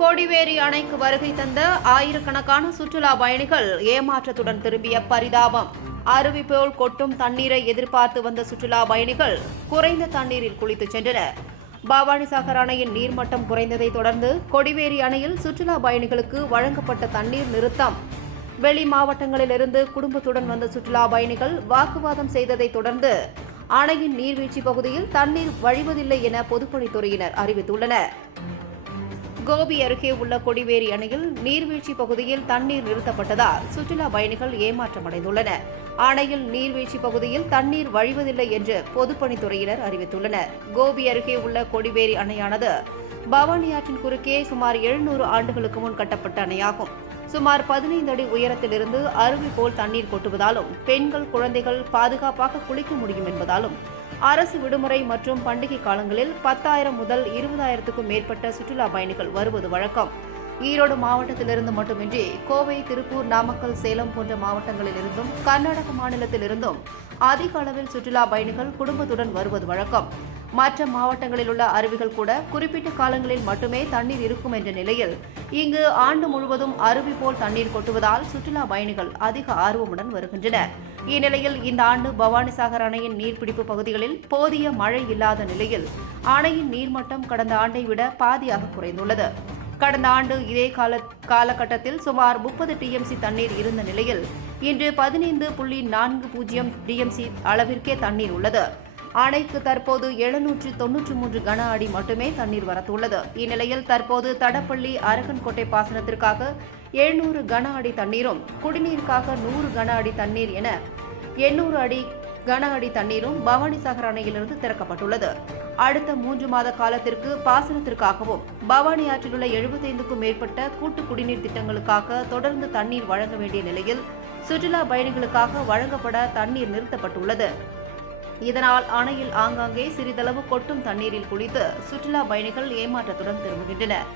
கொடிவேரி அணைக்கு வருகை தந்த ஆயிரக்கணக்கான சுற்றுலா பயணிகள் ஏமாற்றத்துடன் திரும்பிய பரிதாபம். அருவி போல் கொட்டும் தண்ணீரை எதிர்பார்த்து வந்த சுற்றுலா பயணிகள் குறைந்த தண்ணீரில் குளித்துச் சென்றனர். பவானிசாகர் அணையின் நீர்மட்டம் குறைந்ததை தொடர்ந்து கொடிவேரி அணையில் சுற்றுலா பயணிகளுக்கு வழங்கப்பட்ட தண்ணீர் நிறுத்தம். வெளி மாவட்டங்களிலிருந்து குடும்பத்துடன் வந்த சுற்றுலா பயணிகள் வாக்குவாதம் செய்ததை தொடர்ந்து அணையின் நீர்வீழ்ச்சி பகுதியில் தண்ணீர் வழிவதில்லை என பொதுப்பணித்துறையினர் அறிவித்துள்ளனர். கோபி அருகே உள்ள கொடிவேரி அணையில் நீர்வீழ்ச்சி பகுதியில் தண்ணீர் நிறுத்தப்பட்டதால் சுற்றுலா பயணிகள் ஏமாற்றமடைந்துள்ளனர். அணையில் நீர்வீழ்ச்சி பகுதியில் தண்ணீர் வழிவதில்லை என்று பொதுப்பணித்துறையினர் அறிவித்துள்ளனர். கோபி அருகே உள்ள கொடிவேரி அணையானது பவானி ஆற்றின் குறுக்கே சுமார் 700 ஆண்டுகளுக்கு முன் கட்டப்பட்ட அணையாகும். சுமார் 15 அடி உயரத்திலிருந்து அருவி போல் தண்ணீர் கொட்டுவதாலும் பெண்கள், குழந்தைகள் பாதுகாப்பாக குளிக்க முடியும் என்பதாலும் அரசு விடுமுறை மற்றும் பண்டிகை காலங்களில் 10,000 முதல் 20,000க்கும் மேற்பட்ட சுற்றுலா பயணிகள் வருவது வழக்கம். ஈரோடு மாவட்டத்திலிருந்து மட்டுமின்றி கோவை, திருப்பூர், நாமக்கல், சேலம் போன்ற மாவட்டங்களிலிருந்தும் கர்நாடக மாநிலத்திலிருந்தும் அதிக அளவில் சுற்றுலா பயணிகள் குடும்பத்துடன் வருவது வழக்கம். மற்ற மாவட்டங்களில் உள்ள அருவிகள் கூட குறிப்பிட்ட காலங்களில் மட்டுமே தண்ணீர் இருக்கும் என்ற நிலையில் இங்கு ஆண்டு முழுவதும் அருவி போல் தண்ணீர் கொட்டுவதால் சுற்றுலா பயணிகள் அதிக ஆர்வமுடன் வருகின்றனர். இந்நிலையில் இந்த ஆண்டு பவானிசாகர் அணையின் நீர்பிடிப்பு பகுதிகளில் போதிய மழை இல்லாத நிலையில் அணையின் நீர்மட்டம் கடந்த ஆண்டை விட பாதியாக குறைந்துள்ளது. கடந்த ஆண்டு இதே காலகட்டத்தில் சுமார் 30 டிஎம்சி தண்ணீர் இருந்த நிலையில் இன்று 15.40 டிஎம்சி அளவிற்கே தண்ணீர் உள்ளது. அணைக்கு தற்போது 793 கன அடி மட்டுமே தண்ணீர் வரத்துள்ளது. இந்நிலையில் தற்போது தடப்பள்ளி, அரக்கன்கோட்டை பாசனத்திற்காக 700 கன அடி தண்ணீரும், குடிநீருக்காக 100 கன அடி தண்ணீர் என 800 கன அடி தண்ணீரும் பவானிசாகர் அணையிலிருந்து திறக்கப்பட்டுள்ளது. அடுத்த 3 மாத காலத்திற்கு பாசனத்திற்காகவும் பவானி ஆற்றில் உள்ள 75க்கும் மேற்பட்ட கூட்டு குடிநீர் திட்டங்களுக்காக தொடர்ந்து தண்ணீர் வழங்க வேண்டிய நிலையில் சுற்றுலா பயணிகளுக்காக வழங்கப்பட தண்ணீர் நிறுத்தப்பட்டுள்ளது. இதனால் அணையில் ஆங்காங்கே சிறிதளவு கொட்டும் தண்ணீரில் குளித்து சுற்றுலா பயணிகள் ஏமாற்றத்துடன் திரும்புகின்றனர்.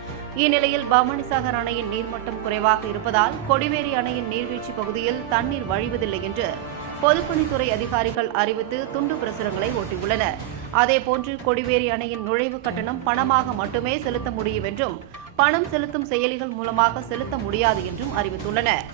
இந்நிலையில் பவானிசாகர் அணையின் நீர்மட்டம் குறைவாக இருப்பதால் கொடிவேரி அணையின் நீர்வீழ்ச்சி பகுதியில் தண்ணீர் வழிவதில்லை என்று பொதுப்பணித்துறை அதிகாரிகள் அறிவித்து துண்டு பிரசுரங்களை ஒட்டியுள்ளனர். அதேபோன்று கொடிவேரி அணையின் நுழைவு கட்டணம் பணமாக மட்டுமே செலுத்த முடியும் என்றும் பணம் செலுத்தும் செயலிகள் மூலமாக செலுத்த முடியாது என்றும் அறிவித்துள்ளனர்.